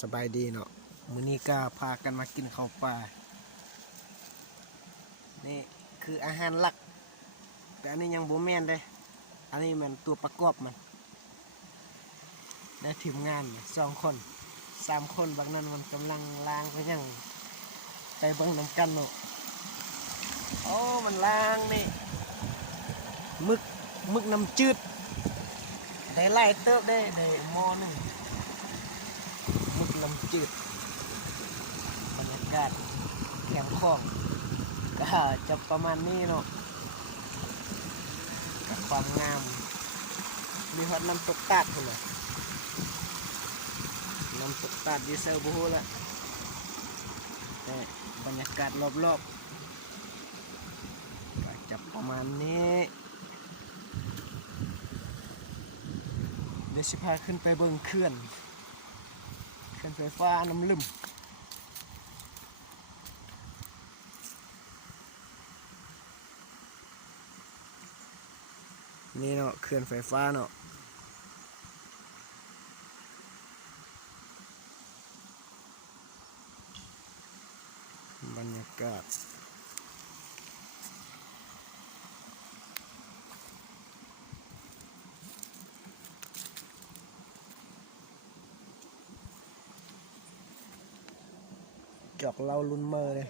สบายดีเนาะมื้อนี้ก็พากันมากินข้าวปลานี่คืออาหารหลักแต่อันนี้ยังบ่แม่นเด้อันนี้มันตัวประกอบมันและทีมงาน2 คน3 คนบางนั้นมันกำลังล้างก็ยังไปเบิ่งนำกันเนาะโอ้มันล้างนี่มึกน้ำจืดได้หลายเติบได้หม้อหนึงมึกน้ำจืดบรรยากาศแคมป์คลองก็จะประมาณนี้เนาะกับความงามมีฮอดน้ำตกตาดพุ่นน่ะน้ำตกตาดอยู่เซอร์บ่ฮู้ละแต่บรรยากาศรอบๆก็จะประมาณนี้เดี๋ยวสิพาขึ้นไปเบิ่งเขื่อนไฟฟ้าน้ำลึมนี่เนาะเขื่อนไฟฟ้าเนาะบรรยากาศจอกเราลุ้นเมอเลย